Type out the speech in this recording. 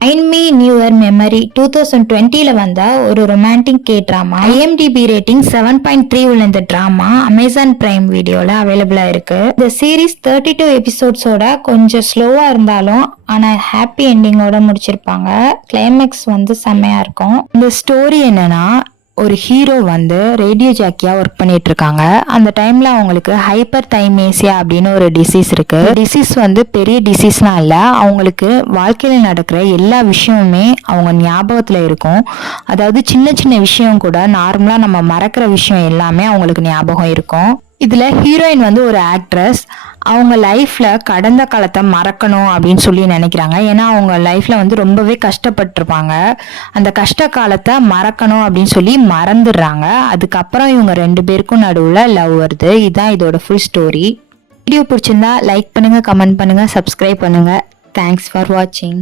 Find me new year memory 2020ல வந்த ஒரு romantic K drama. IMDb rating 7.3 உள்ள இந்த ட்ராமா அமேசான் பிரைம் வீடியோல அவைலபிளா இருக்கு. இந்த சீரீஸ் 32 எபிசோட்ஸோட கொஞ்சம் ஸ்லோவா இருந்தாலும் ஆனா ஹாப்பி எண்டிங்கோட முடிச்சிருப்பாங்க. கிளைமேக்ஸ் செம்மையா இருக்கும். இந்த ஸ்டோரி என்னன்னா, ஒரு ஹீரோ ரேடியோ ஜாக்கியா ஒர்க் பண்ணிட்டு இருக்காங்க. அந்த டைம்ல அவங்களுக்கு ஹைப்பர் தைமேசியா அப்படின்னு ஒரு டிசீஸ் இருக்கு. டிசீஸ் பெரிய டிசீஸ்லாம் இல்ல, அவங்களுக்கு வாழ்க்கையில நடக்கிற எல்லா விஷயமுமே அவங்க ஞாபகத்துல இருக்கும். அதாவது சின்ன சின்ன விஷயம் கூட நார்மலா நம்ம மறக்கிற விஷயம் எல்லாமே அவங்களுக்கு ஞாபகம் இருக்கும். இதுல ஹீரோயின் ஒரு ஆக்ட்ரஸ். அவங்க லைஃப்ல கடந்த காலத்தை மறக்கணும் அப்படின்னு சொல்லி நினைக்கிறாங்க. ஏன்னா அவங்க லைஃப்ல ரொம்பவே கஷ்டப்பட்டிருப்பாங்க. அந்த கஷ்ட காலத்தை மறக்கணும் அப்படின்னு சொல்லி மறந்துடுறாங்க. அதுக்கப்புறம் இவங்க 2 பேருக்கும் நடுவுல லவ் வருது. இதுதான் இதோட ஃபுல் ஸ்டோரி. வீடியோ பிடிச்சிருந்தா லைக் பண்ணுங்க, கமெண்ட் பண்ணுங்க, சப்ஸ்கிரைப் பண்ணுங்க. தேங்க்ஸ் ஃபார் வாட்சிங்.